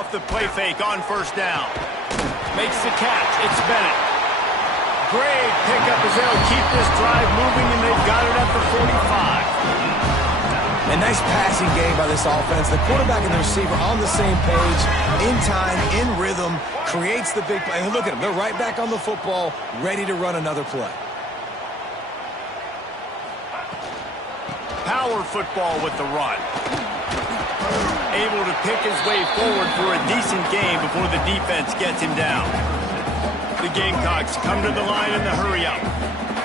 off the play fake on first down. Makes the catch. It's Bennett. Great pickup as they'll keep this drive moving, and they've got it at the 45. A nice passing game by this offense. The quarterback and the receiver on the same page, in time, in rhythm, creates the big play. And look at them. They're right back on the football, ready to run another play. Power football with the run. Able to pick his way forward for a decent game before the defense gets him down. The Gamecocks come to the line in the hurry-up.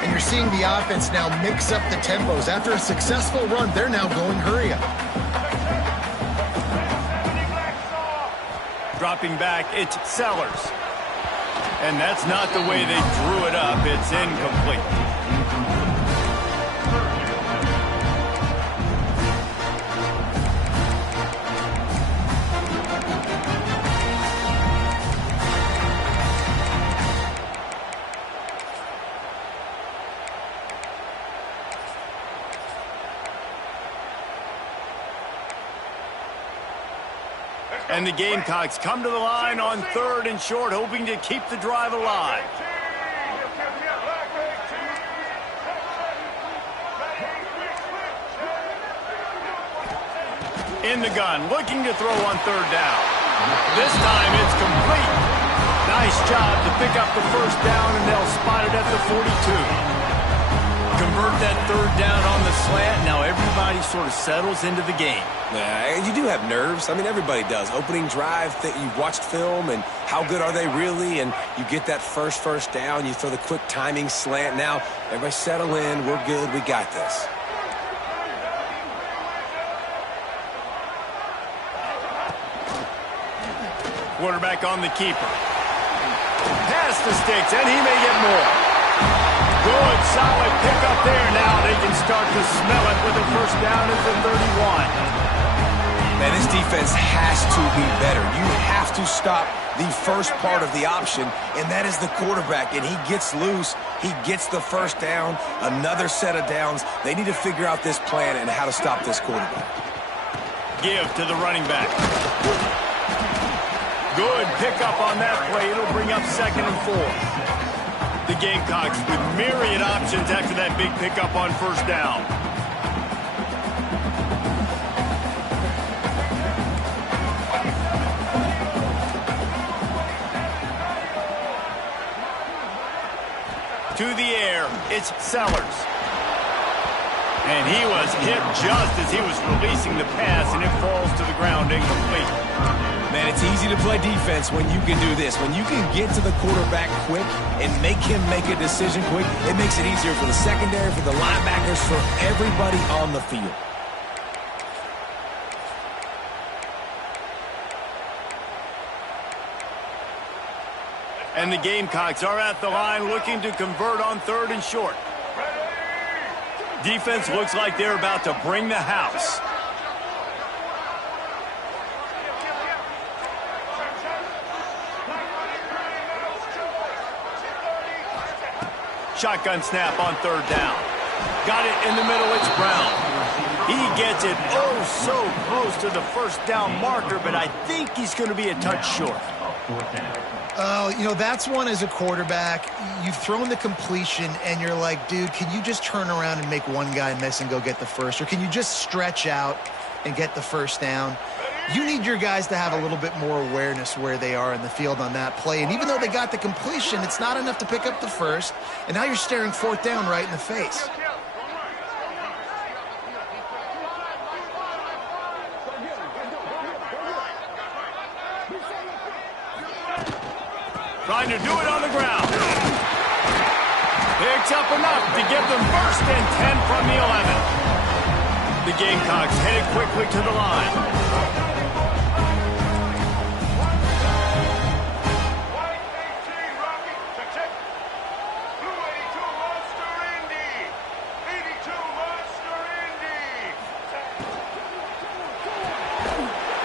And you're seeing the offense now mix up the tempos. After a successful run, they're now going hurry-up. Dropping back, it's Sellers. And that's not the way they drew it up. It's incomplete. And the Gamecocks come to the line on 3rd and short, hoping to keep the drive alive. In the gun, looking to throw on 3rd down. This time it's complete. Nice job to pick up the first down, and they'll spot it at the 42. Convert that 3rd down on the slant. Now everybody sort of settles into the game. You do have nerves. I mean, everybody does. Opening drive, you've watched film, and how good are they really? And you get that first down. You throw the quick timing slant. Now, everybody settle in. We're good. We got this. Quarterback on the keeper. Pass the sticks, and he may get more. Good, solid pickup there. Now they can start to smell it with a first down at the 31. Man, this defense has to be better. You have to stop the first part of the option, and that is the quarterback. And he gets loose. He gets the first down, another set of downs. They need to figure out this plan and how to stop this quarterback. Give to the running back. Good pickup on that play. It'll bring up 2nd and 4. The Gamecocks with myriad options after that big pickup on first down. To the air, it's Sellers. And he was hit just as he was releasing the pass, and it falls to the ground incomplete. Man, it's easy to play defense when you can do this. When you can get to the quarterback quick and make him make a decision quick, it makes it easier for the secondary, for the linebackers, for everybody on the field. And the Gamecocks are at the line looking to convert on 3rd and short. Defense looks like they're about to bring the house. Shotgun snap on 3rd down. Got it in the middle, it's Brown. He gets it so close to the first down marker, but I think he's going to be a touch short. Oh, you know, that's one as a quarterback. You've thrown the completion, and you're like, dude, can you just turn around and make one guy miss and go get the first? Or can you just stretch out and get the first down? You need your guys to have a little bit more awareness where they are in the field on that play. And even though they got the completion, it's not enough to pick up the first. And now you're staring 4th down right in the face. Trying to do it on the ground. Picks up enough to give them 1st and 10 from the 11. The Gamecocks headed quickly to the line.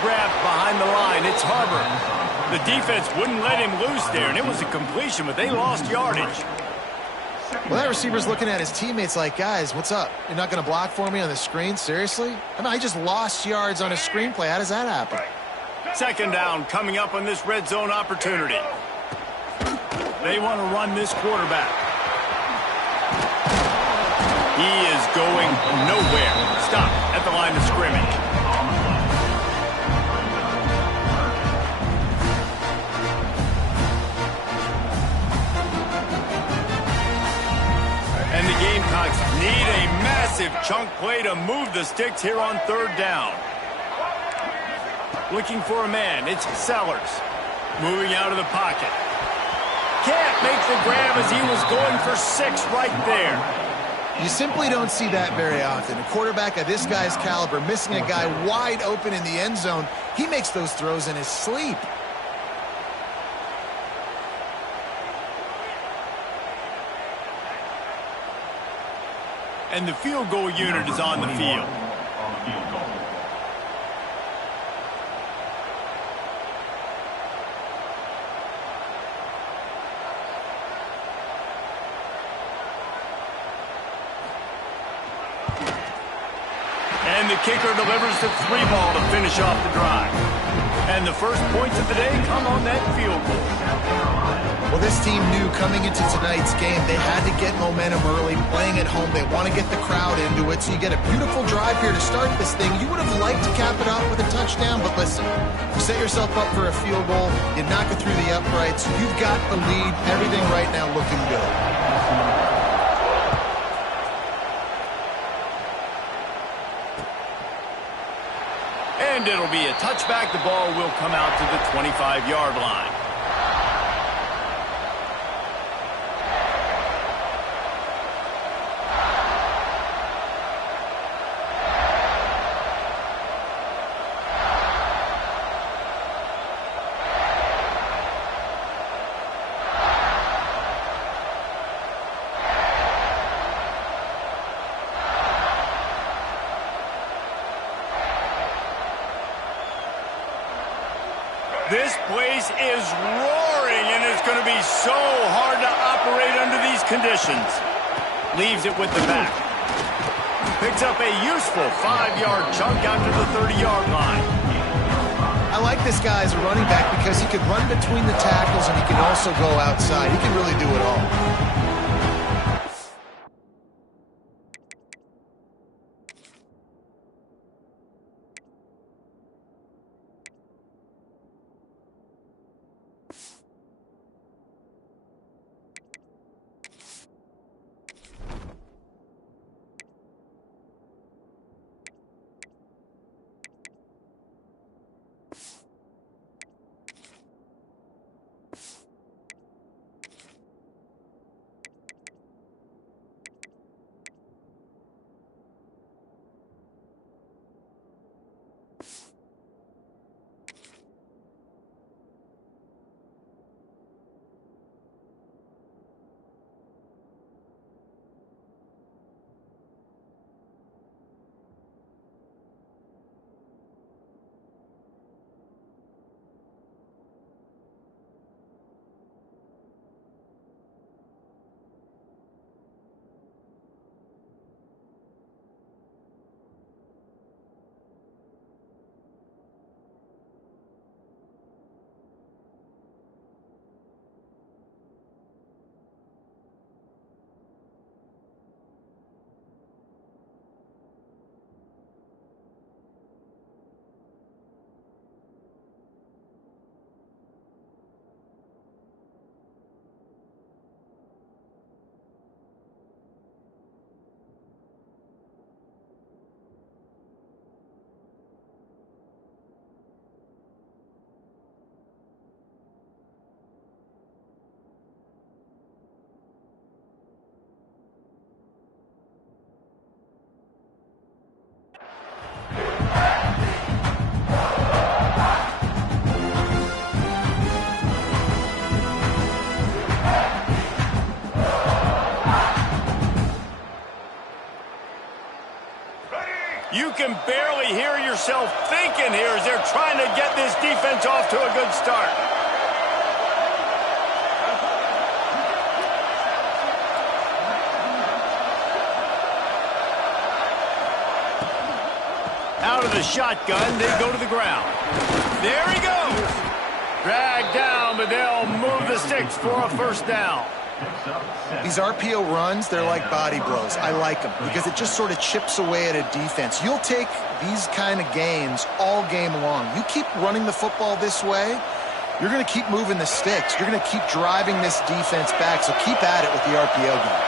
Grabbed behind the line, it's Harbor. The defense wouldn't let him loose there, and it was a completion, but they lost yardage. Well, that receiver's looking at his teammates like, guys, what's up? You're not going to block for me on the screen? Seriously? I mean, I just lost yards on a screenplay. How does that happen? Second down coming up on this red zone opportunity. They want to run this quarterback. He is going nowhere. Stop at the line of scrimmage. And the Gamecocks need a massive chunk play to move the sticks here on third down. Looking for a man, it's Sellers. Moving out of the pocket. Can't make the grab as he was going for 6 right there. You simply don't see that very often. A quarterback of this guy's caliber missing a guy wide open in the end zone. He makes those throws in his sleep. And the field goal unit is on the field. And the kicker delivers the 3 ball to finish off the drive. And the first points of the day come on that field goal. Well, this team knew coming into tonight's game they had to get momentum early, playing at home. They want to get the crowd into it, so you get a beautiful drive here to start this thing. You would have liked to cap it off with a touchdown, but listen, you set yourself up for a field goal, you knock it through the uprights, you've got the lead, everything right now looking good. And it'll be a touchback. The ball will come out to the 25-yard line. This place is roaring, and it's going to be so hard to operate under these conditions. Leaves it with the back. Picks up a useful 5-yard chunk out to the 30-yard line. I like this guy as a running back because he can run between the tackles and he can also go outside. He can really do it all. You can barely hear yourself thinking here as they're trying to get this defense off to a good start. Out of the shotgun, they go to the ground. There he goes. Dragged down, but they'll move the sticks for a first down. These RPO runs, they're like body blows. I like them because it just sort of chips away at a defense. You'll take these kind of gains all game long. You keep running the football this way, you're going to keep moving the sticks. You're going to keep driving this defense back, so keep at it with the RPO game.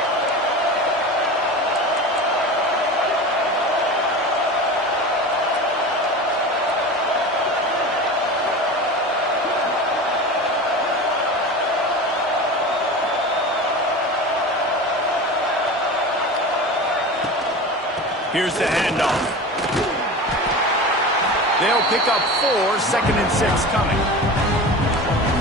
Here's the handoff. They'll pick up 4, 2nd and 6 coming.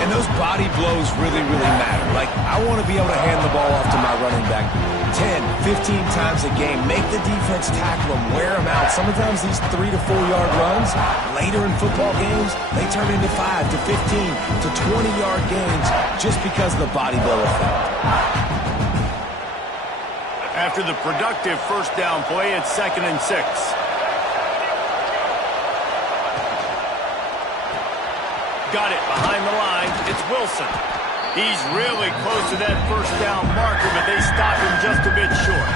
And those body blows really, really matter. Like, I want to be able to hand the ball off to my running back 10, 15 times a game. Make the defense tackle them, wear them out. Sometimes these 3 to 4 yard runs, later in football games, they turn into 5 to 15 to 20 yard gains just because of the body blow effect. After the productive first down play, it's 2nd and 6. Got it behind the line. It's Wilson. He's really close to that first down marker, but they stop him just a bit short.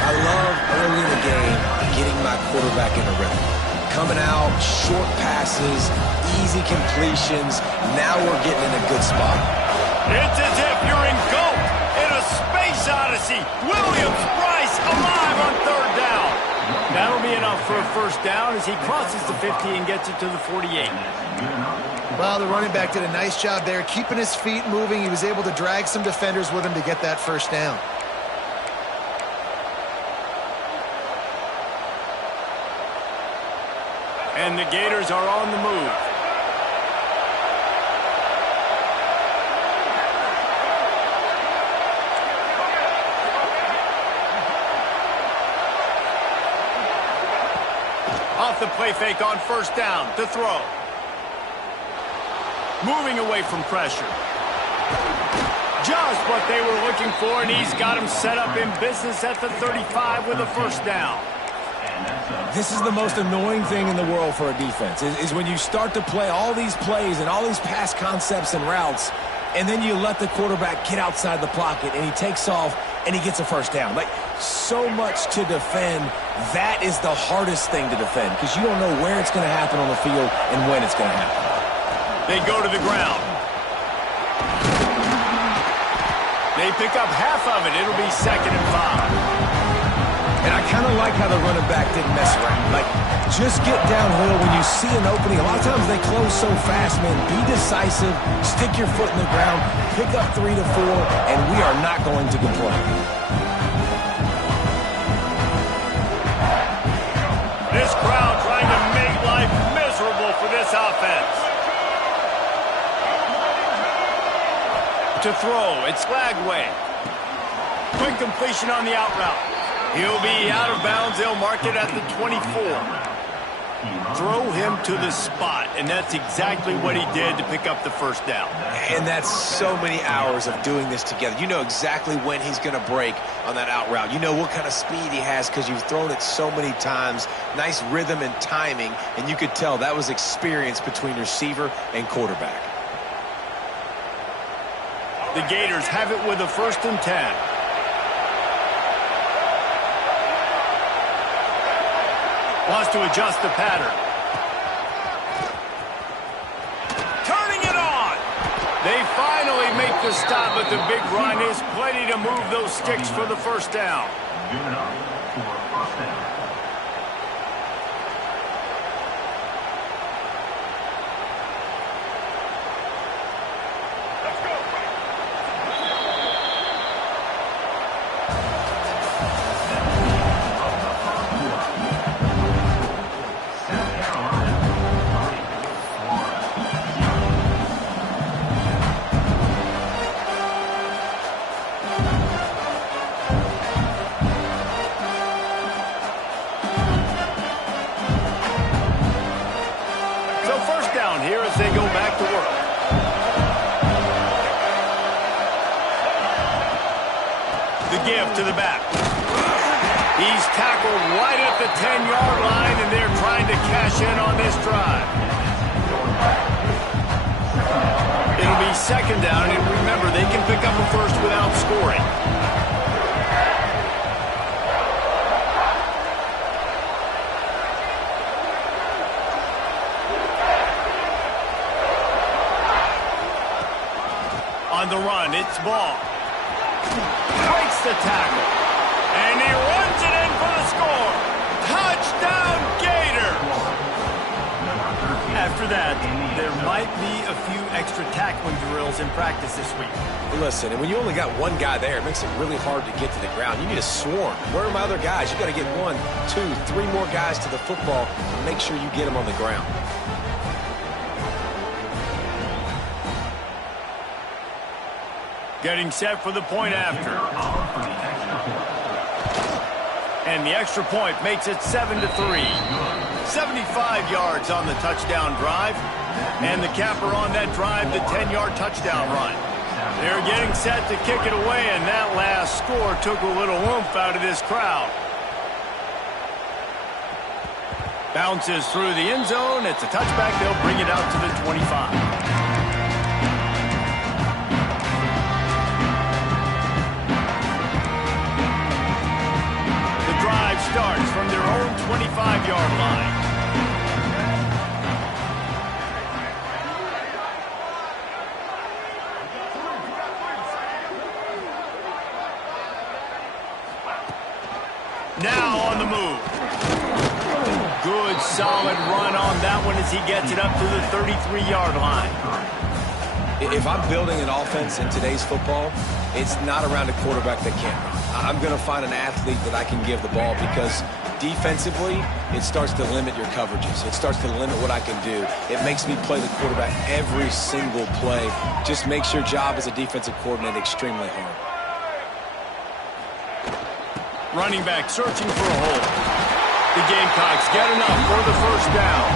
I love early in the game getting my quarterback in a rhythm. Coming out, short passes, easy completions. Now we're getting in a good spot. It's as if you're in GOAT in a space odyssey. Williams-Brice alive on 3rd down. That'll be enough for a first down as he crosses the 50 and gets it to the 48. Well, the running back did a nice job there, keeping his feet moving. He was able to drag some defenders with him to get that first down. And the Gators are on the move. Off the play fake on first down to throw. Moving away from pressure. Just what they were looking for, and he's got him set up in business at the 35 with a first down. This is the most annoying thing in the world for a defense, is when you start to play all these plays and all these pass concepts and routes, and then you let the quarterback get outside the pocket, and he takes off, and he gets a first down. Like, so much to defend. That is the hardest thing to defend because you don't know where it's going to happen on the field and when it's going to happen. They go to the ground. They pick up half of it. It'll be 2nd and 5. And I kind of like how the running back didn't mess around. Like, just get downhill when you see an opening. A lot of times they close so fast, man. Be decisive. Stick your foot in the ground. Pick up 3 to 4, and we are not going to complain. This crowd trying to make life miserable for this offense. To throw, it's Lagway. Quick completion on the out route. He'll be out of bounds. They'll mark it at the 24. Throw him to the spot, and that's exactly what he did to pick up the first down. And that's so many hours of doing this together. You know exactly when he's going to break on that out route. You know what kind of speed he has because you've thrown it so many times. Nice rhythm and timing, and you could tell that was experience between receiver and quarterback. The Gators have it with a 1st and 10. Wants to adjust the pattern. Turning it on. They finally make the stop, but the big run is plenty to move those sticks for the first down. Here as they go back to work. The give to the back. He's tackled right at the 10-yard line, and there possession on this drive. It'll be second down, and remember, they can pick up a first without scoring. On the run, it's Ball. Breaks the tackle. And he runs it in for the score. Touchdown, Gators! After that, there might be a few extra tackling drills in practice this week. Listen, and when you only got one guy there, it makes it really hard to get to the ground. You need a swarm. Where are my other guys? You got to get 1, 2, 3 more guys to the football and make sure you get them on the ground. Getting set for the point after. And the extra point makes it 7-3. 75 yards on the touchdown drive. And the capper on that drive, the 10-yard touchdown run. They're getting set to kick it away, and that last score took a little oomph out of this crowd. Bounces through the end zone. It's a touchback. They'll bring it out to the 25. Starts from their own 25-yard line. Now on the move. Good solid run on that one as he gets it up to the 33-yard line. If I'm building an offense in today's football, it's not around a quarterback that can't run. I'm going to find an athlete that I can give the ball because defensively, it starts to limit your coverages. It starts to limit what I can do. It makes me play the quarterback every single play. Just makes your job as a defensive coordinator extremely hard. Running back searching for a hole. The Gamecocks get enough for the first down.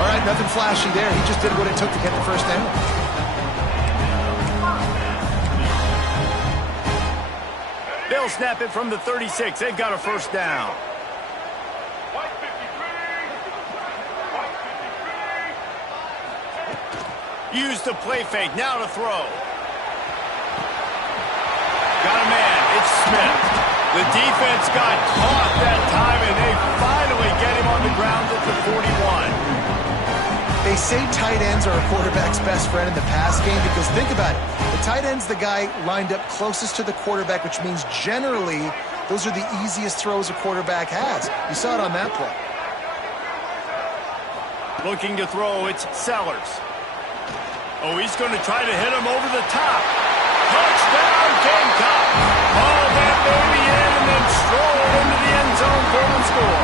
All right, nothing flashy there. He just did what it took to get the first down. They'll snap it from the 36. They've got a first down. Use the play fake. Now to throw. Got a man. It's Smith. The defense got caught that time, and they finally get him on the ground at the 41. They say tight ends are a quarterback's best friend in the pass game because think about it. The tight end's the guy lined up closest to the quarterback, which means generally those are the easiest throws a quarterback has. You saw it on that play. Looking to throw, it's Sellers. Oh, he's going to try to hit him over the top. Touchdown, Gamecock. Ball that baby in and then stroll into the end zone for the score.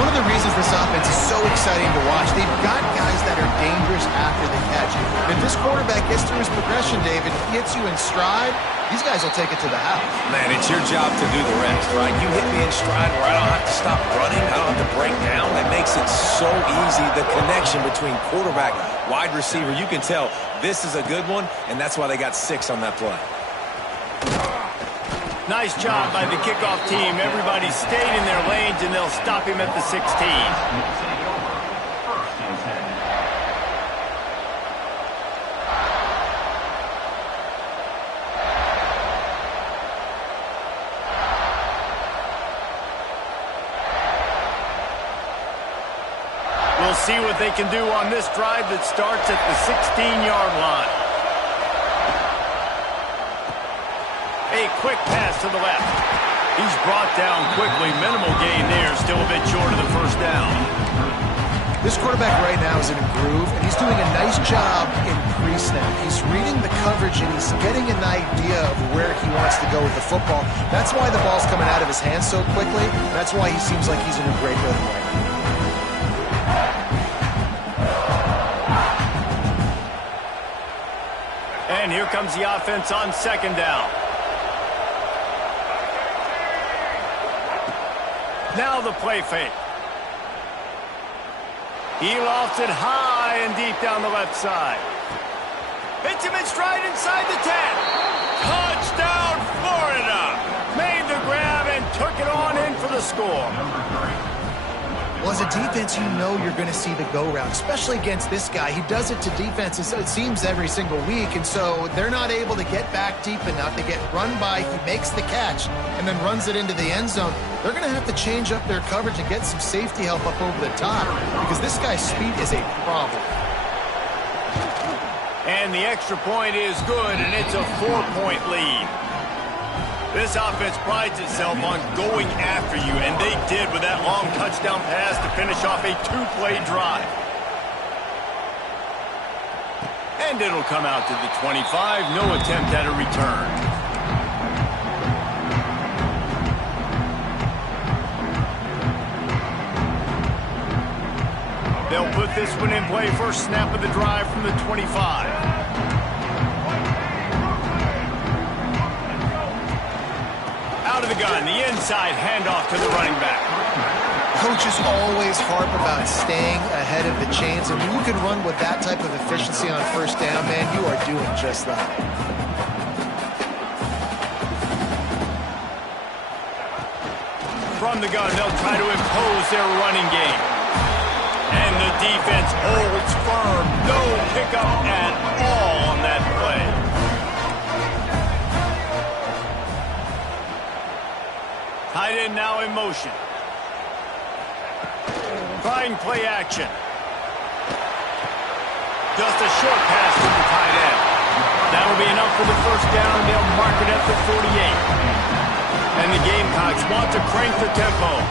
One of the reasons this offense is so exciting to watch, they've got guys that are dangerous after the catch. If this quarterback gets through his progression, David, hits you in stride, these guys will take it to the house. Man, it's your job to do the rest, right? You hit me in stride where I don't have to stop running. I don't have to break down. It makes it so easy, the connection between quarterback, wide receiver. You can tell this is a good one, and that's why they got 6 on that play. Nice job by the kickoff team. Everybody stayed in their lanes, and they'll stop him at the 16. We'll see what they can do on this drive that starts at the 16-yard line. A quick pass to the left. He's brought down quickly. Minimal gain there. Still a bit short of the first down. This quarterback right now is in a groove, and he's doing a nice job in pre-snap. He's reading the coverage, and he's getting an idea of where he wants to go with the football. That's why the ball's coming out of his hands so quickly. That's why he seems like he's in a great rhythm right now. And here comes the offense on second down. Now the play fake. He lofts it high and deep down the left side. Hits him in stride inside the 10. Touchdown, Florida. Made the grab and took it on in for the score. defense, you know you're going to see the go-route, especially against this guy. He does it to defenses, it seems, every single week, and so they're not able to get back deep enough. They get run by, he makes the catch, and then runs it into the end zone. They're going to have to change up their coverage and get some safety help up over the top because this guy's speed is a problem. And the extra point is good, and it's a 4-point lead. This offense prides itself on going after you, and they did with that long touchdown pass to finish off a 2-play drive. And it'll come out to the 25, no attempt at a return. They'll put this one in play first snap of the drive from the 25. Out of the gun, the inside handoff to the running back. Coaches always harp about staying ahead of the chains, and when you can run with that type of efficiency on first down, man, you are doing just that. From the gun, they'll try to impose their running game. And the defense holds firm. No pickup at all on that play. Tight end now in motion. Trying play action. Just a short pass to the tight end. That'll be enough for the first down. They'll mark it at the 48. And the Gamecocks want to crank the tempo.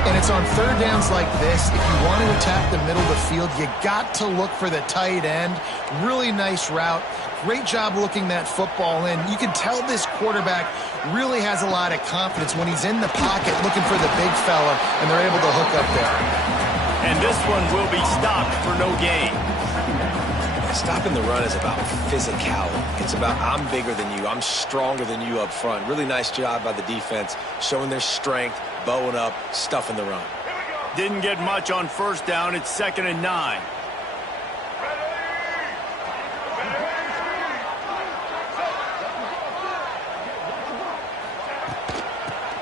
And it's on third downs like this. If you want to attack the middle of the field, you got to look for the tight end. Really nice route. Great job looking that football in. You can tell this quarterback really has a lot of confidence when he's in the pocket looking for the big fella, and they're able to hook up there. And this one will be stopped for no gain. Stopping the run is about physicality. It's about I'm bigger than you. I'm stronger than you up front. Really nice job by the defense, showing their strength, bowing up, stuffing the run. Didn't get much on first down. It's 2nd and 9.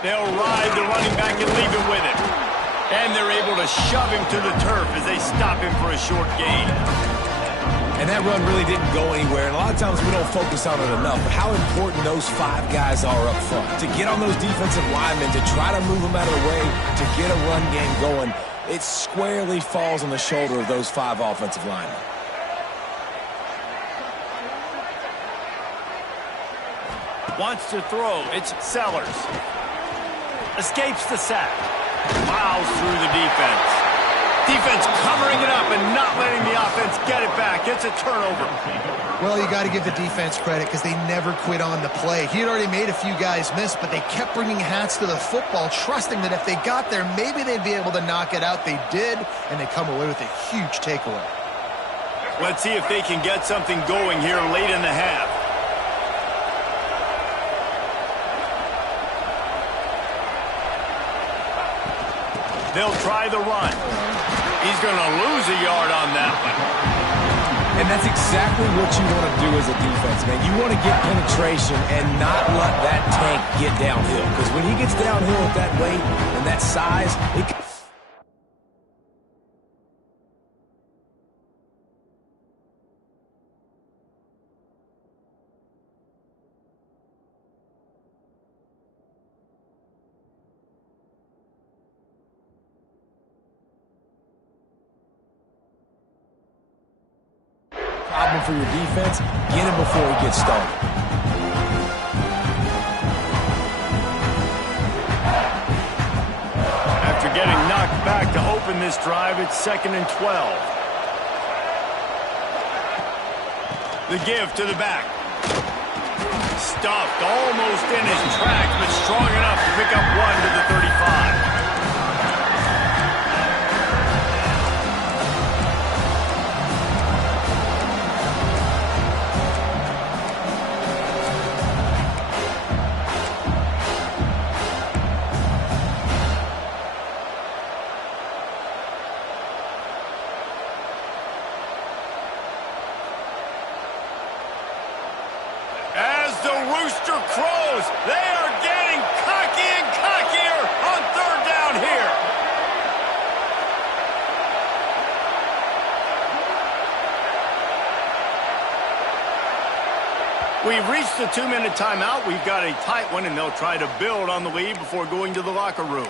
They'll ride the running back and leave him with it. And they're able to shove him to the turf as they stop him for a short gain. And that run really didn't go anywhere. And a lot of times we don't focus on it enough. But how important those 5 guys are up front. To get on those defensive linemen, to try to move them out of the way, to get a run game going, it squarely falls on the shoulder of those 5 offensive linemen. Wants to throw. It's Sellers. Escapes the sack. Plows through the defense. Defense covering it up and not letting the offense get it back. It's a turnover. Well, you got to give the defense credit because they never quit on the play. He had already made a few guys miss, but they kept bringing hats to the football, trusting that if they got there, maybe they'd be able to knock it out. They did, and they come away with a huge takeaway. Let's see if they can get something going here late in the half. They'll try the run. He's going to lose a yard on that one. And that's exactly what you want to do as a defense, man. You want to get penetration and not let that tank get downhill. Because when he gets downhill at that weight and that size, it can... problem for your defense, get him before he gets started. After getting knocked back to open this drive, it's 2nd and 12. The give to the back. Stuffed almost in his tracks, but strong enough to pick up 1 to the 35. Rooster crows. They are getting cocky and cockier on 3rd down here. We've reached the 2-minute timeout. We've got a tight one, and they'll try to build on the lead before going to the locker room.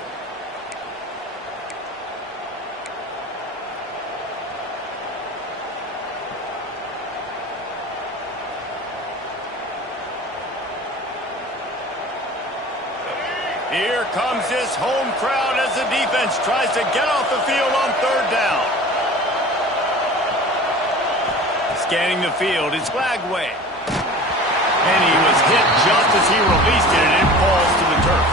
Here comes this home crowd as the defense tries to get off the field on 3rd down. Scanning the field, it's Lagway. And he was hit just as he released it, and it falls to the turf.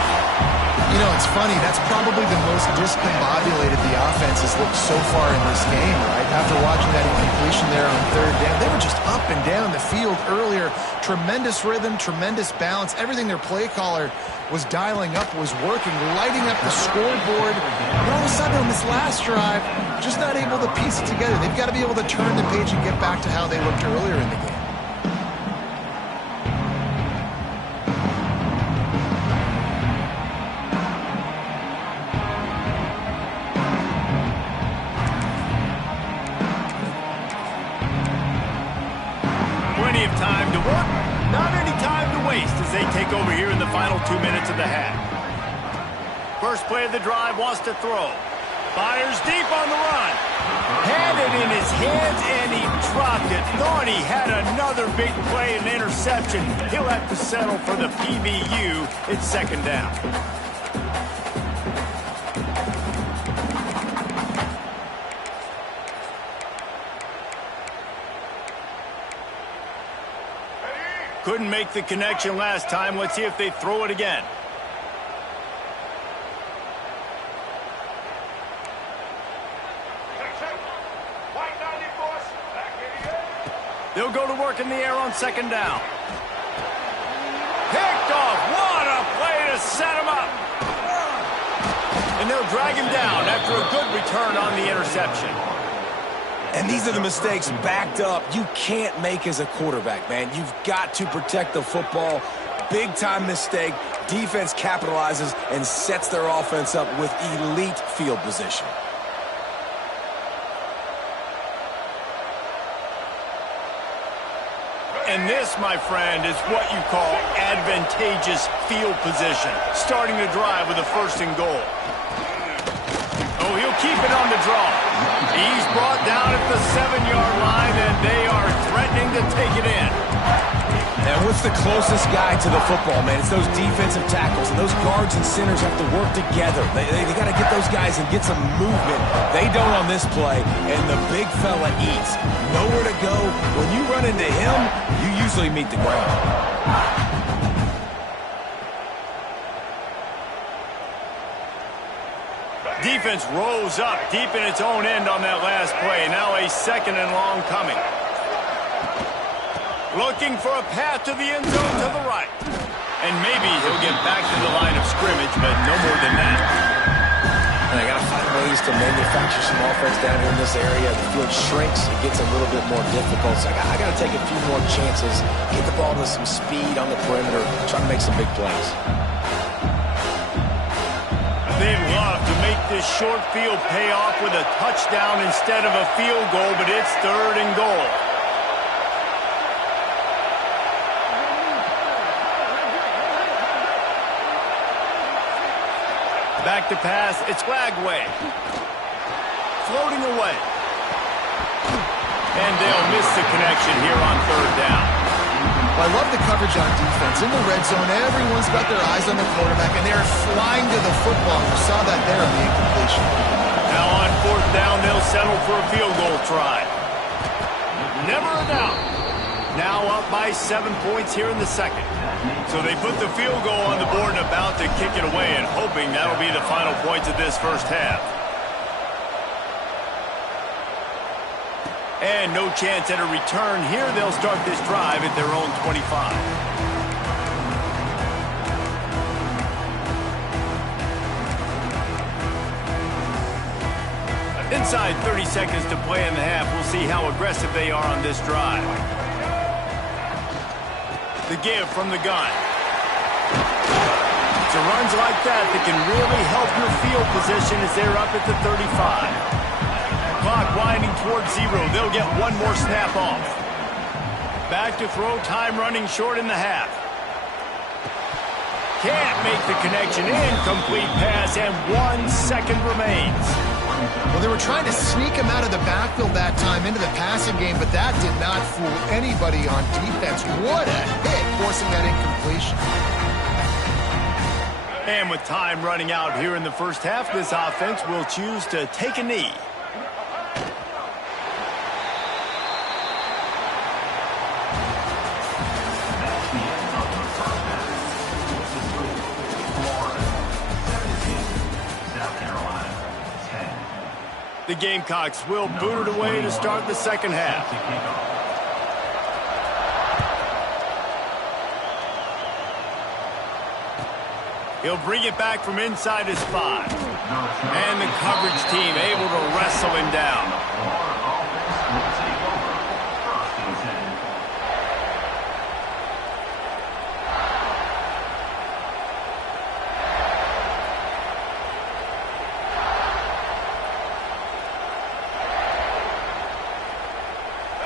You know, it's funny. That's probably the most discombobulated the offense has looked so far in this game, right? After watching that incompletion there on 3rd down, they were just up and down the field earlier. Tremendous rhythm, tremendous balance. Everything their play caller was dialing up was working, lighting up the scoreboard. And all of a sudden on this last drive, just not able to piece it together. They've got to be able to turn the page and get back to how they looked earlier in the game. Time to work, not any time to waste as they take over here in the final 2 minutes of the half. First play of the drive, wants to throw. Fires deep on the run. Had it in his hands and he dropped it. Thought he had another big play and interception. He'll have to settle for the PBU. It's 2nd down. Couldn't make the connection last time. Let's see if they throw it again. They'll go to work in the air on 2nd down. Picked off. What a play to set him up. And they'll drag him down after a good return on the interception. And these are the mistakes backed up you can't make as a quarterback, man. You've got to protect the football. Big-time mistake. Defense capitalizes and sets their offense up with elite field position. And this, my friend, is what you call advantageous field position. Starting the drive with a 1st and goal. Oh, he'll keep it on the draw. He's brought down at the 7-yard line, and they are threatening to take it in. And what's the closest guy to the football, man? It's those defensive tackles, and those guards and centers have to work together. They got to get those guys and get some movement. They don't on this play, and the big fella eats. Nowhere to go. When you run into him, you usually meet the ground. Defense rolls up deep in its own end on that last play. Now a 2nd and long coming. Looking for a path to the end zone to the right. And maybe he'll get back to the line of scrimmage, but no more than that. And I got to find ways to manufacture some offense down here in this area. The field shrinks. It gets a little bit more difficult. So I got to take a few more chances, get the ball to some speed on the perimeter, try to make some big plays. They'd love to make this short field pay off with a touchdown instead of a field goal, but it's 3rd and goal. Back to pass, it's Lagway. Floating away. And they'll miss the connection here on 3rd down. Well, I love the coverage on defense. In the red zone, everyone's got their eyes on the quarterback, and they're flying to the football. You saw that there on the incompletion. Now on 4th down, they'll settle for a field goal try. Never a doubt. Now up by 7 points here in the 2nd. So they put the field goal on the board and about to kick it away, and hoping that'll be the final points of this 1st half. And no chance at a return here. They'll start this drive at their own 25. Inside 30 seconds to play in the half. We'll see how aggressive they are on this drive. The give from the gun. It's runs like that can really help your field position as they're up at the 35. Clock winding towards 0. They'll get one more snap off. Back to throw, time running short in the half. Can't make the connection. Incomplete pass, and 1 second remains. Well, they were trying to sneak him out of the backfield that time into the passing game, but that did not fool anybody on defense. What a hit, forcing that incompletion. And with time running out here in the first half, this offense will choose to take a knee. The Gamecocks will boot it away to start the second half. He'll bring it back from inside his 5. And the coverage team able to wrestle him down.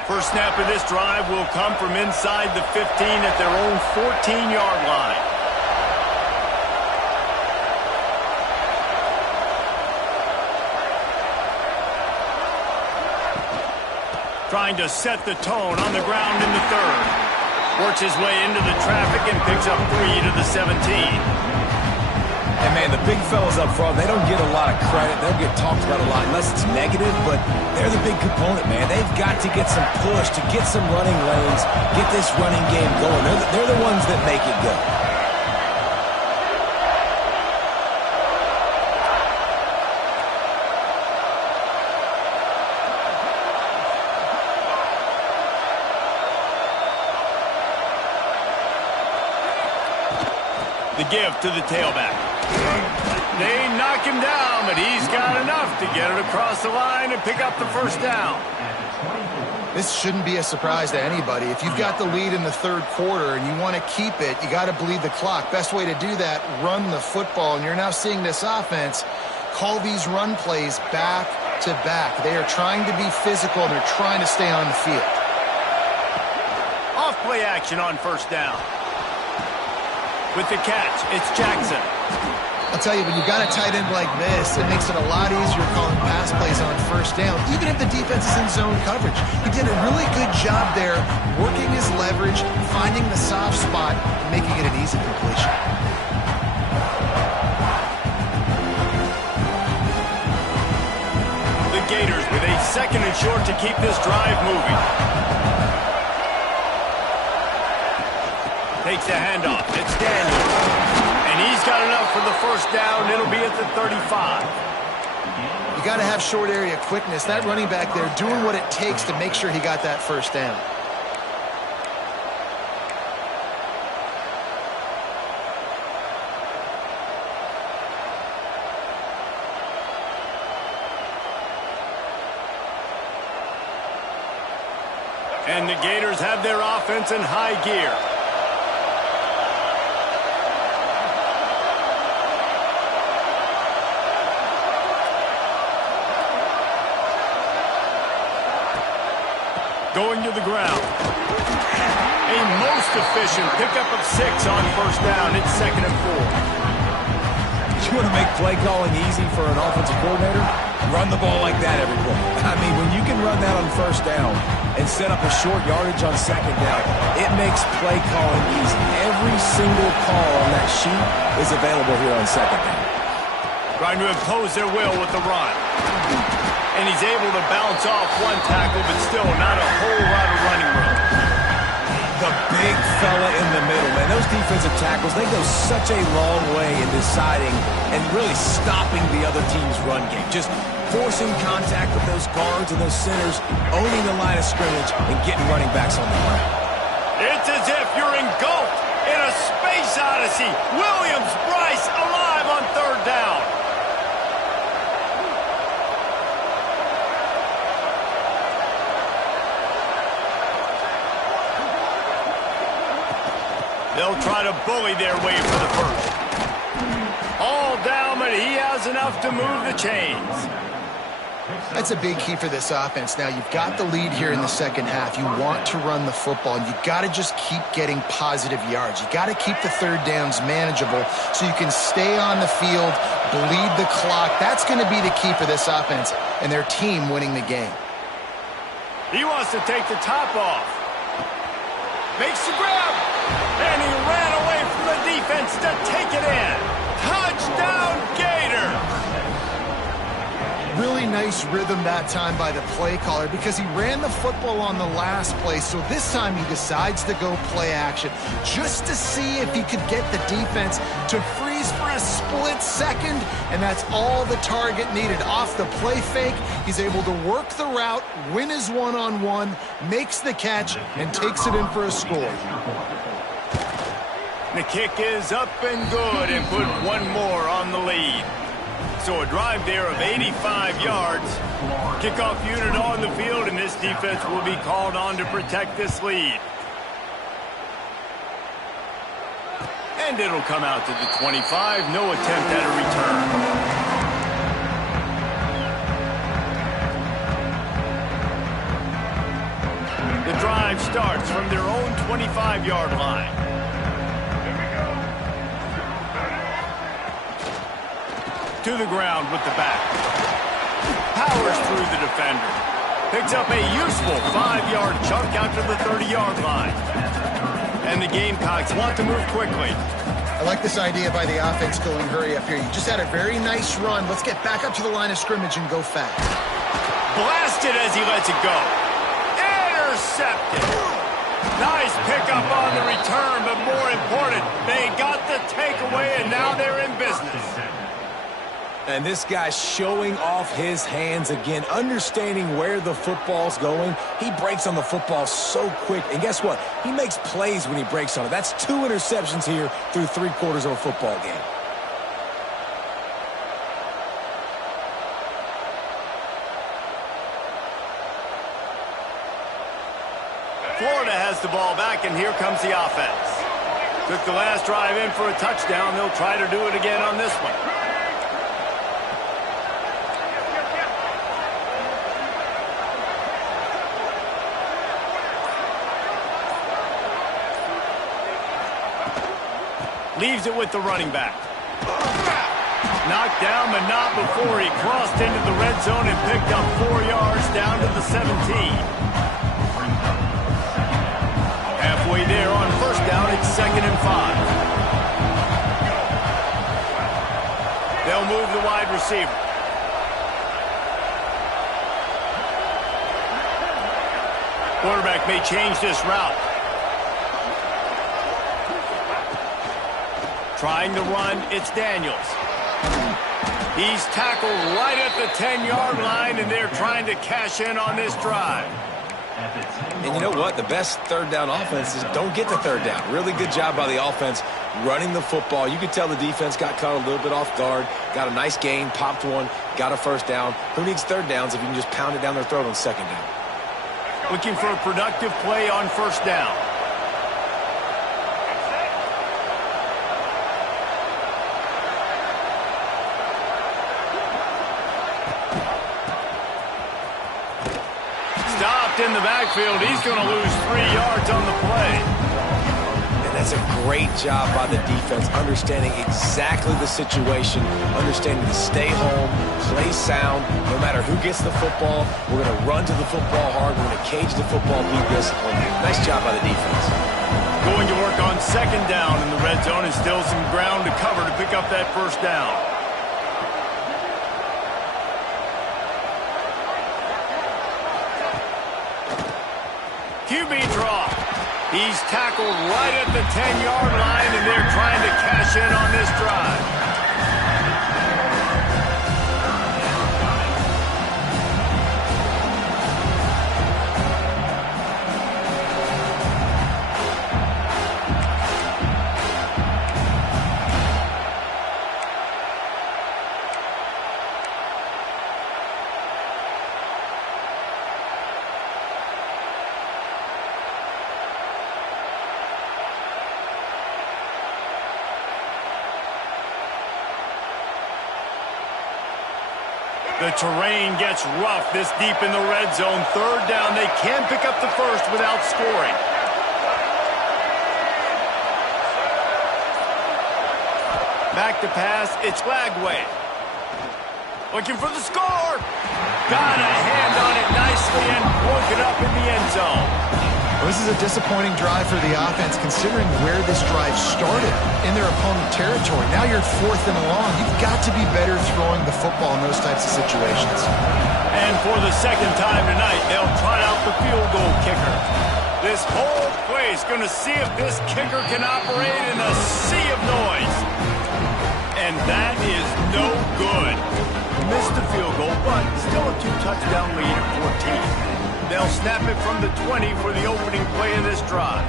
First snap of this drive will come from inside the 15 at their own 14-yard line. Trying to set the tone on the ground in the 3rd. Works his way into the traffic and picks up 3 to the 17. And, man, the big fellas up front, they don't get a lot of credit. They'll get talked about a lot unless it's negative, but they're the big component, man. They've got to get some push, to get some running lanes, get this running game going. They're the ones that make it go. The give to the tailback. They knock him down, but he's got enough to get it across the line and pick up the first down. This shouldn't be a surprise to anybody. If you've got the lead in the 3rd quarter and you want to keep it, you got to bleed the clock. Best way to do that, run the football. And you're now seeing this offense call these run plays back to back. They are trying to be physical, and they're trying to stay on the field. Off play action on first down. With the catch, it's Jackson. I'll tell you, when you've got a tight end like this, it makes it a lot easier calling pass plays on first down, even if the defense is in zone coverage. He did a really good job there, working his leverage, finding the soft spot, and making it an easy completion. The Gators with a 2nd and short to keep this drive moving. Takes the handoff. It's Daniels. And he's got enough for the first down. It'll be at the 35. You got to have short area quickness. That running back there doing what it takes to make sure he got that first down. And the Gators have their offense in high gear. Going to the ground. A most efficient pickup of 6 on first down. It's 2nd and 4. You want to make play calling easy for an offensive coordinator? Run the ball like that every play. I mean, when you can run that on first down and set up a short yardage on 2nd down, it makes play calling easy. Every single call on that sheet is available here on 2nd down. Trying to impose their will with the run. And he's able to bounce off one tackle, but still not a whole lot of running room. The big fella in the middle, man. Those defensive tackles, they go such a long way in deciding and really stopping the other team's run game. Just forcing contact with those guards and those centers, owning the line of scrimmage, and getting running backs on the ground. It's as if you're engulfed in a space odyssey. Williams-Brice alive on 3rd down. They'll try to bully their way for the first. All down, but he has enough to move the chains. That's a big key for this offense. Now, you've got the lead here in the second half. You want to run the football, and you've got to just keep getting positive yards. You've got to keep the third downs manageable so you can stay on the field, bleed the clock. That's going to be the key for this offense and their team winning the game. He wants to take the top off. Makes the grab. And he ran away from the defense to take it in. Touchdown, Gator! Really nice rhythm that time by the play caller because he ran the football on the last play, so this time he decides to go play action just to see if he could get the defense to freeze for a split second, and that's all the target needed. Off the play fake, he's able to work the route, win his one-on-one, makes the catch, and takes it in for a score. The kick is up and good and put one more on the lead. So a drive there of 85 yards. Kickoff unit on the field, and this defense will be called on to protect this lead. And it'll come out to the 25. No attempt at a return. The drive starts from their own 25-yard line. To the ground with the back. Powers through the defender. Picks up a useful 5-yard chunk out to the 30-yard line. And the Gamecocks want to move quickly. I like this idea by the offense going hurry up here. You just had a very nice run. Let's get back up to the line of scrimmage and go fast. Blasted as he lets it go. Intercepted. Nice pickup on the return, but more important, they got the takeaway, and now they're in business. And this guy's showing off his hands again, understanding where the football's going. He breaks on the football so quick. And guess what? He makes plays when he breaks on it. That's 2 interceptions here through 3 quarters of a football game. Florida has the ball back, and here comes the offense. Took the last drive in for a touchdown. They'll try to do it again on this one. Leaves it with the running back. Knocked down, but not before he crossed into the red zone and picked up 4 yards down to the 17. Halfway there on first down, it's 2nd and 5. They'll move the wide receiver. Quarterback may change this route. Trying to run, it's Daniels. He's tackled right at the 10-yard line, and they're trying to cash in on this drive. And you know what? The best third down offense is don't get the third down. Really good job by the offense running the football. You could tell the defense got caught a little bit off guard, got a nice gain, popped one, got a first down. Who needs third downs if you can just pound it down their throat on second down? Looking for a productive play on first down. In the backfield, he's going to lose 3 yards on the play. And that's a great job by the defense, understanding exactly the situation, understanding to stay home, play sound. No matter who gets the football, we're going to run to the football hard. We're going to cage the football, be disciplined. Nice job by the defense. Going to work on 2nd down in the red zone, and still some ground to cover to pick up that first down. QB draw. He's tackled right at the 10-yard line, and they're trying to cash in on this drive. The terrain gets rough this deep in the red zone. Third down, they can pick up the first without scoring. Back to pass, it's Lagway. Looking for the score. Got a hand on it nicely and broke it up in the end zone. Well, this is a disappointing drive for the offense considering where this drive started, in their opponent territory. Now you're 4th and long. You've got to be better throwing the football in those types of situations. And for the second time tonight, they'll try out the field goal kicker. This whole play is going to see if this kicker can operate in a sea of noise. And that is no good. Missed the field goal, but still a 2-touchdown lead at 14. They'll snap it from the 20 for the opening play of this drive.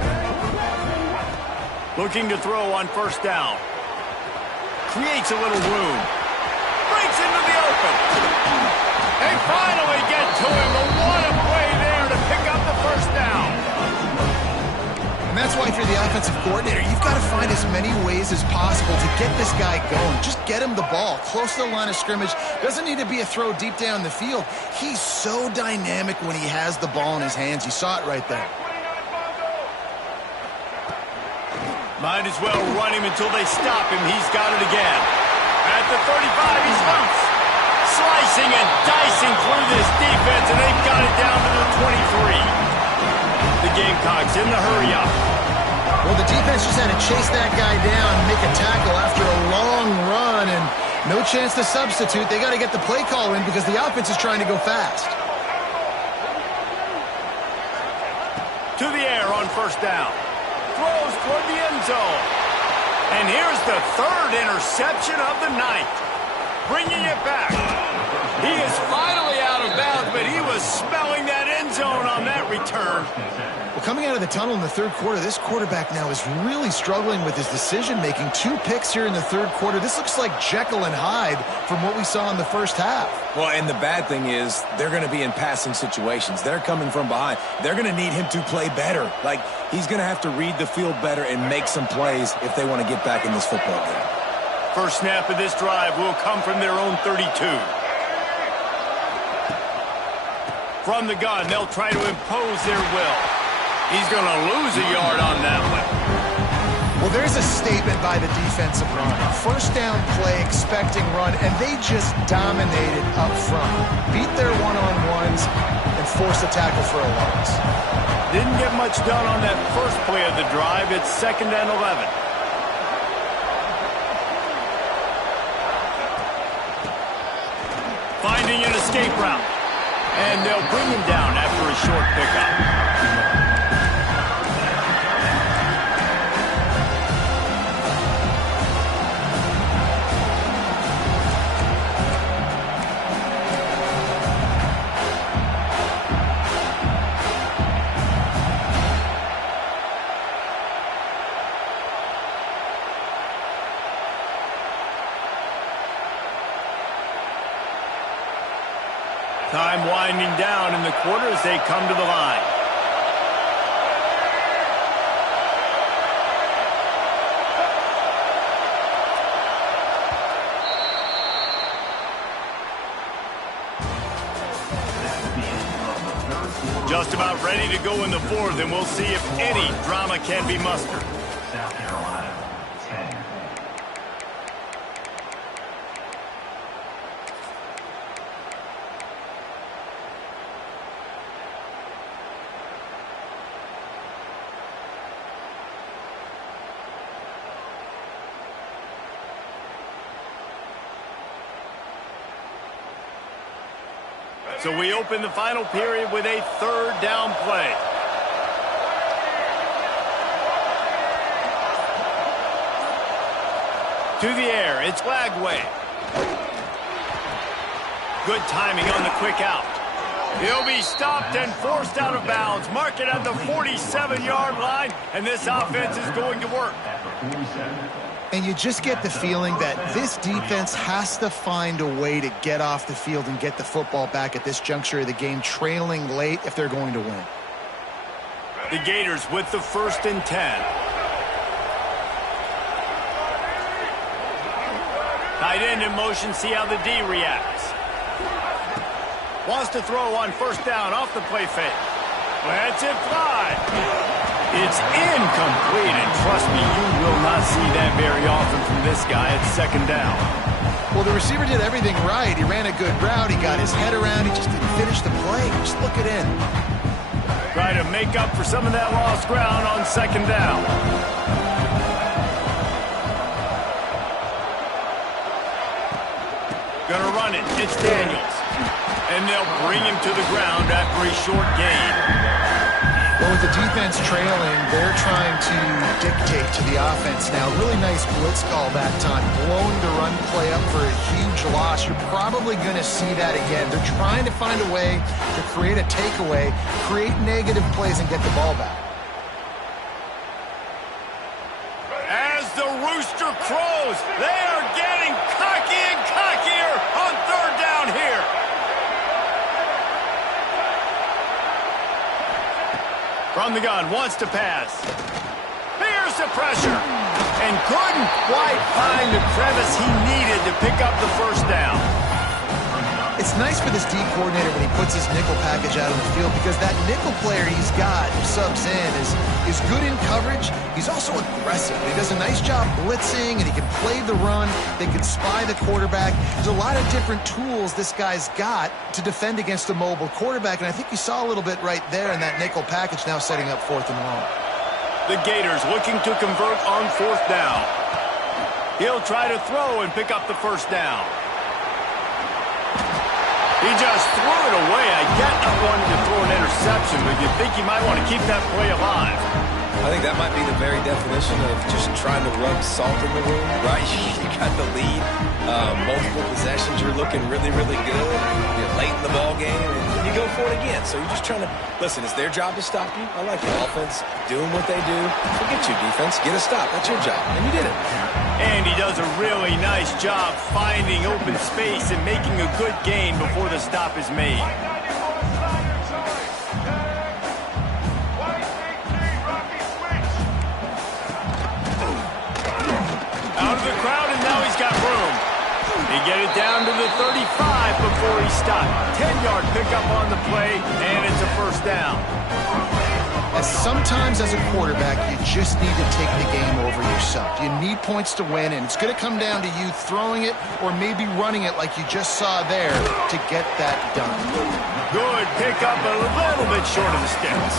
Looking to throw on first down. Creates a little room. Breaks into the open. They finally get to him. But what a play there to pick up the first down. And that's why if you're the offensive coordinator, you've got to find as many ways as possible to get this guy going. Just get him the ball close to the line of scrimmage. Doesn't need to be a throw deep down the field. He's so dynamic when he has the ball in his hands. You saw it right there. Might as well run him until they stop him. He's got it again. At the 35, he's loose. Slicing and dicing through this defense, and they've got it down to the 23. The Gamecocks in the hurry-up. Well, the defense just had to chase that guy down and make a tackle after a long run, and no chance to substitute. They got to get the play call in because the offense is trying to go fast. To the air on first down. Throws toward the end zone. And here's the third interception of the night. Bringing it back. He is finally out of bounds, but he was smelling that end zone on that return. Well, coming out of the tunnel in the third quarter, this quarterback now is really struggling with his decision-making. 2 picks here in the third quarter. This looks like Jekyll and Hyde from what we saw in the first half. Well, and the bad thing is they're going to be in passing situations. They're coming from behind. They're going to need him to play better. Like, he's going to have to read the field better and make some plays if they want to get back in this football game. First snap of this drive will come from their own 32. From the gun, they'll try to impose their will. He's going to lose a yard on that one. Well, there's a statement by the defensive line. First down play, expecting run, and they just dominated up front. Beat their one-on-ones and forced a tackle for a loss. Didn't get much done on that first play of the drive. It's 2nd and 11. Finding an escape route. And they'll bring him down after a short pickup. Time winding down in the quarter as they come to the line. Just about ready to go in the fourth, and we'll see if any drama can be mustered. South Carolina, 10. So we open the final period with a third down play. To the air, it's Lagway. Good timing on the quick out. He'll be stopped and forced out of bounds. Mark it at the 47-yard line, and this offense is going to work. And you just get the feeling that this defense has to find a way to get off the field and get the football back at this juncture of the game, trailing late if they're going to win. The Gators with the 1st and 10. Tight end in motion, see how the D reacts. Wants to throw on first down off the play fake. Lets it fly. It's incomplete, and trust me, you will not see that very often from this guy at second down. Well, the receiver did everything right. He ran a good route. He got his head around. He just didn't finish the play. Just look it in. Try to make up for some of that lost ground on second down. Gonna run it. It's Daniels. And they'll bring him to the ground after a short gain. Well, with the defense trailing, they're trying to dictate to the offense now. Really nice blitz call that time. Blowing the run play up for a huge loss. You're probably going to see that again. They're trying to find a way to create a takeaway, create negative plays, and get the ball back. As the rooster crows, they are getting cocky and cockier on third down here. From the gun, wants to pass. Here's the pressure. And couldn't quite find the crevice he needed to pick up the first down. It's nice for this D coordinator when he puts his nickel package out on the field because that nickel player he's got, who subs in, is good in coverage. He's also aggressive. He does a nice job blitzing, and he can play the run. They can spy the quarterback. There's a lot of different tools this guy's got to defend against a mobile quarterback, and I think you saw a little bit right there in that nickel package now setting up fourth and long. The Gators looking to convert on fourth down. He'll try to throw and pick up the first down. He just threw it away. I get not wanting to throw an interception, but you think he might want to keep that play alive. I think that might be the very definition of just trying to rub salt in the wound, right? You got the lead, multiple possessions, you're looking really, really good. You're late in the ball game, and you go for it again. So you're just trying to, listen, it's their job to stop you. I like it. Offense doing what they do. Forget you, defense. Get a stop. That's your job, and you did it. And he does a really nice job finding open space and making a good gain before the stop is made. Out of the crowd, and now he's got room. He get it down to the 35 before he stopped. 10-yard pickup on the play, and it's a first down. Sometimes as a quarterback, you just need to take the game over yourself. You need points to win, and it's going to come down to you throwing it or maybe running it like you just saw there to get that done. Good pickup, a little bit short of the sticks.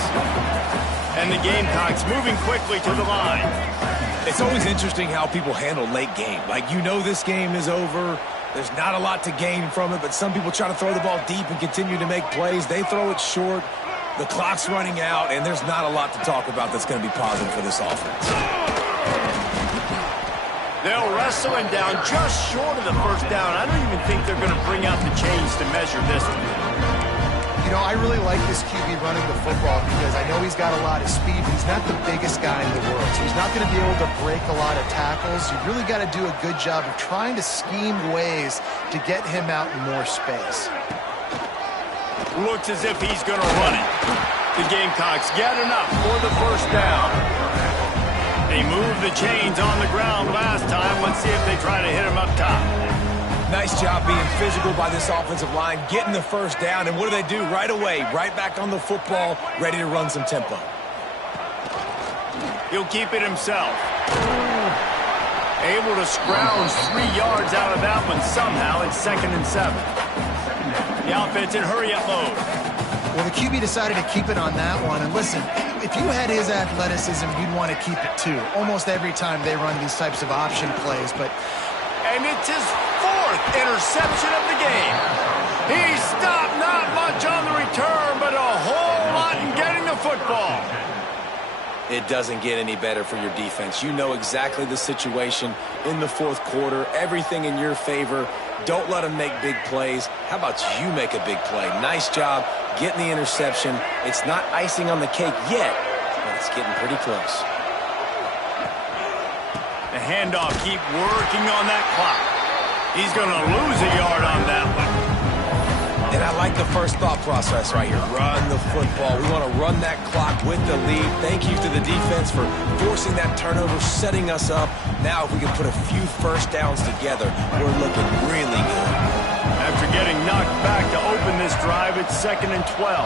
And the Gamecocks moving quickly to the line. It's always interesting how people handle late game. Like, you know this game is over. There's not a lot to gain from it, but some people try to throw the ball deep and continue to make plays. They throw it short. The clock's running out, and there's not a lot to talk about that's going to be positive for this offense. They'll wrestle him down just short of the first down. I don't even think they're going to bring out the chains to measure this one. You know, I really like this QB running the football because I know he's got a lot of speed, but he's not the biggest guy in the world, so he's not going to be able to break a lot of tackles. You really got to do a good job of trying to scheme ways to get him out in more space. Looks as if he's going to run it. The Gamecocks get enough for the first down. They moved the chains on the ground last time. Let's see if they try to hit him up top. Nice job being physical by this offensive line, getting the first down, and what do they do right away? Right back on the football, ready to run some tempo. He'll keep it himself. Able to scrounge 3 yards out of that one somehow. It's 2nd and 7. The offense in hurry-up mode. Well, the QB decided to keep it on that one. And listen, if you had his athleticism, you'd want to keep it too. Almost every time they run these types of option plays. And it's his 4th interception of the game. He stopped not much on the return, but a whole lot in getting the football. It doesn't get any better for your defense. You know exactly the situation in the 4th quarter. Everything in your favor. Don't let them make big plays. How about you make a big play? Nice job getting the interception. It's not icing on the cake yet, but it's getting pretty close. The handoff, keep working on that clock. He's going to lose a yard on that one. And I like the first thought process right here. Run the football. We want to run that clock with the lead. Thank you to the defense for forcing that turnover, setting us up. Now if we can put a few first downs together, we're looking really good. After getting knocked back to open this drive. It's 2nd and 12.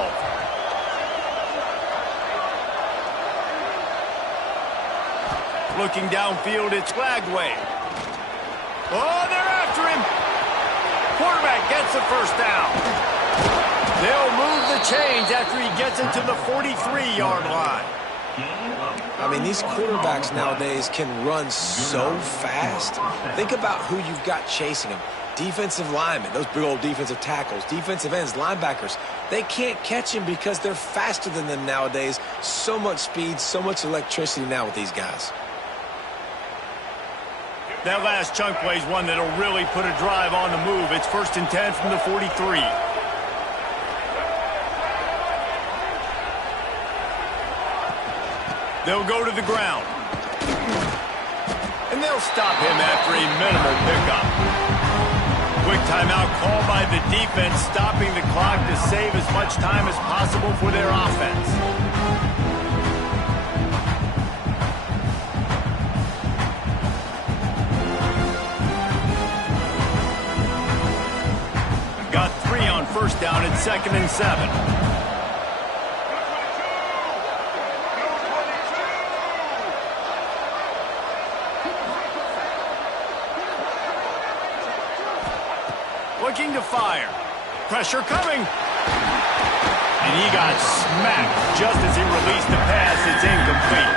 Looking downfield, it's Lagway. Oh, they're after him. Quarterback gets the first down. They'll move the chains after he gets it to the 43-yard line. I mean, these quarterbacks nowadays can run so fast. Think about who you've got chasing them. Defensive linemen, those big old defensive tackles, defensive ends, linebackers. They can't catch him because they're faster than them nowadays. So much speed, so much electricity now with these guys. That last chunk play is one that'll really put a drive on the move. It's 1st and 10 from the 43. They'll go to the ground. And they'll stop him after a minimal pickup. Quick timeout called by the defense, stopping the clock to save as much time as possible for their offense. Got 3 on first down at 2nd and 7. Looking to fire. Pressure coming. And he got smacked just as he released the pass. It's incomplete.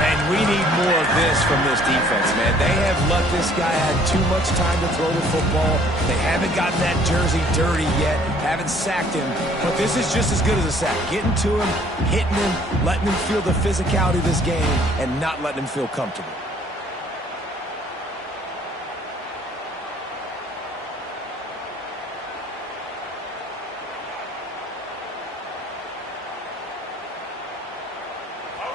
And we need more of this from this defense, man. They have let this guy have too much time to throw the football. They haven't gotten that jersey dirty yet, haven't sacked him. But this is just as good as a sack. Getting to him, hitting him, letting him feel the physicality of this game, and not letting him feel comfortable.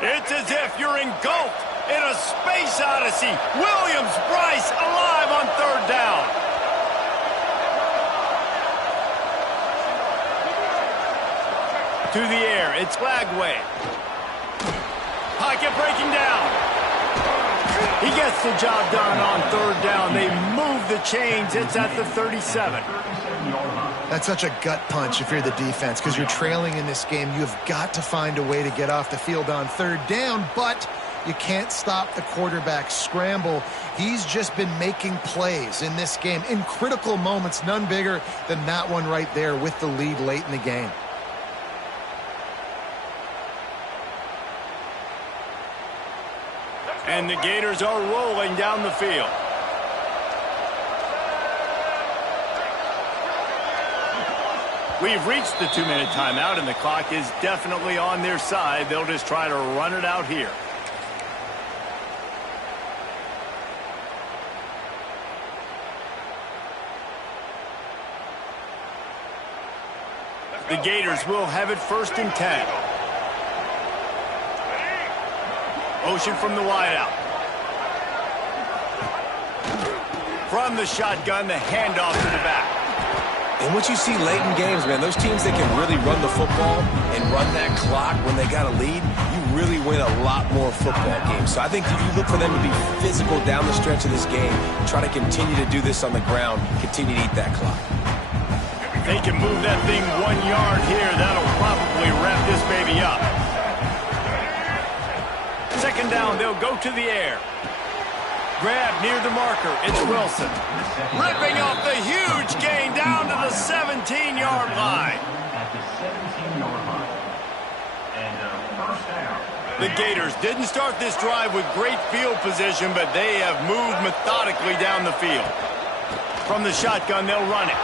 It's as if you're engulfed in a space odyssey. Williams-Brice alive on 3rd down. To the air, it's Lagway. Pocket breaking down. He gets the job done on 3rd down. They move the chains. It's at the 37. That's such a gut punch if you're the defense, because you're trailing in this game. You've got to find a way to get off the field on 3rd down, but you can't stop the quarterback scramble. He's just been making plays in this game in critical moments, none bigger than that one right there with the lead late in the game. And the Gators are rolling down the field. We've reached the 2-minute timeout, and the clock is definitely on their side. They'll just try to run it out here. The Gators will have it 1st and 10. Motion from the wideout. From the shotgun, the handoff to the back. And what you see late in games, man, those teams that can really run the football and run that clock when they got a lead, you really win a lot more football games. So I think you look for them to be physical down the stretch of this game, try to continue to do this on the ground, continue to eat that clock. They can move that thing 1 yard here. That'll probably wrap this baby up. 2nd down, they'll go to the air. Grab near the marker. It's Wilson. Ripping off the huge gain down to the 17-yard line. At the 17-yard line. And first down. The Gators didn't start this drive with great field position, but they have moved methodically down the field. From the shotgun, they'll run it.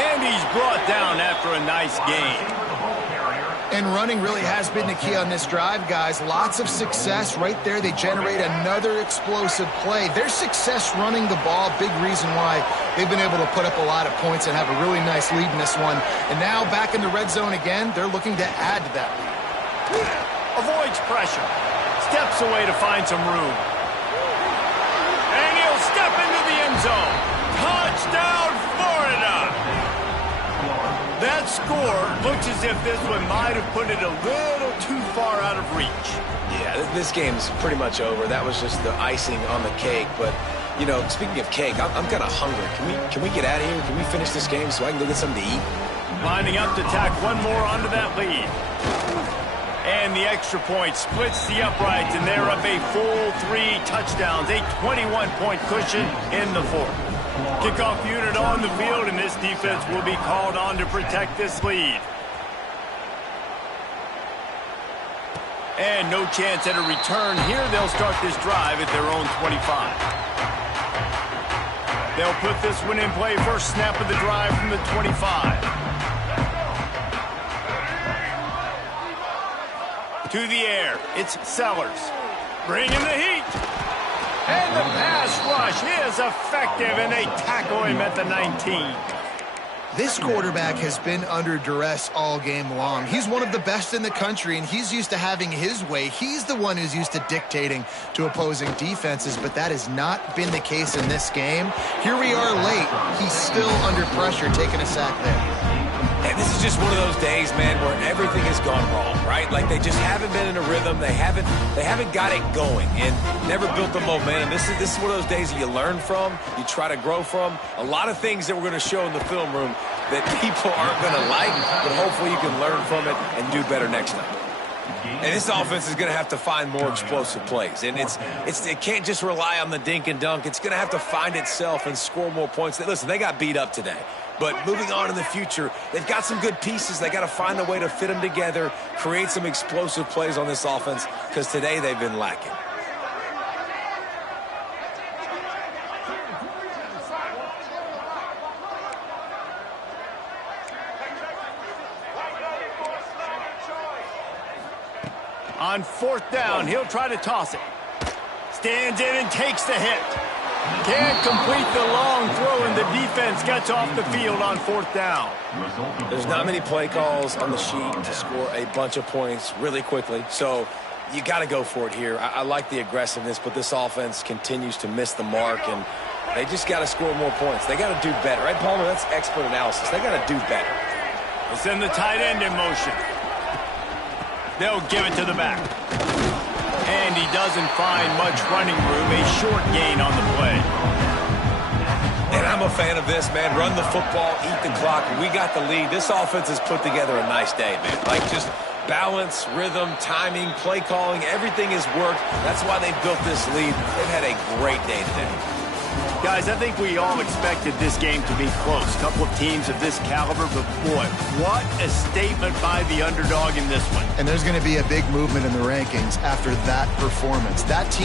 And he's brought down after a nice gain. And running really has been the key on this drive, guys. Lots of success right there. They generate another explosive play. Their success running the ball, big reason why they've been able to put up a lot of points and have a really nice lead in this one. And now back in the red zone again, they're looking to add to that lead. Avoids pressure. Steps away to find some room. And he'll step into the end zone. Touchdown, Florida! That score looks as if this one might have put it a little too far out of reach. Yeah, this game's pretty much over. That was just the icing on the cake. But You know, speaking of cake, I'm kind of hungry. Can we get out of here? Can we finish this game so I can go get something to eat? Lining up to tack one more onto that lead. And the extra point splits the uprights, and they're up a full 3 touchdowns, a 21-point cushion in the fourth. Kickoff unit on the field, and this defense will be called on to protect this lead. And no chance at a return here. They'll start this drive at their own 25. They'll put this one in play. First snap of the drive from the 25. To the air, it's Sellers. Bringing the heat. And the pass rush is effective, and they tackle him at the 19. This quarterback has been under duress all game long. He's one of the best in the country, and he's used to having his way. He's the one who's used to dictating to opposing defenses, but that has not been the case in this game. Here we are late. He's still under pressure, taking a sack there. And this is just one of those days, man, where everything has gone wrong, right? Like they just haven't been in a rhythm. They haven't got it going and never built the momentum. This is one of those days that you learn from, you try to grow from. A lot of things that we're going to show in the film room that people aren't going to like, but hopefully you can learn from it and do better next time. And this offense is going to have to find more explosive plays. And it can't just rely on the dink and dunk. It's going to have to find itself and score more points. Listen, they got beat up today. But moving on in the future, they've got some good pieces. They got to find a way to fit them together, create some explosive plays on this offense, because today they've been lacking. On fourth down, he'll try to toss it. Stands in and takes the hit. Can't complete the long throw, and the defense gets off the field on fourth down. There's not many play calls on the sheet to score a bunch of points really quickly, so you got to go for it here. I like the aggressiveness, but this offense continues to miss the mark, and they just got to score more points. They got to do better. Right, Palmer? That's expert analysis. They got to do better. They send the tight end in motion. They'll give it to the back. And he doesn't find much running room. A short gain on the play. And I'm a fan of this, man. Run the football, eat the clock. We got the lead. This offense has put together a nice day, man. Like just balance, rhythm, timing, play calling, everything has worked. That's why they built this lead. They've had a great day today. Guys, I think we all expected this game to be close. A couple of teams of this caliber, but boy, what a statement by the underdog in this one. And there's going to be a big movement in the rankings after that performance. That team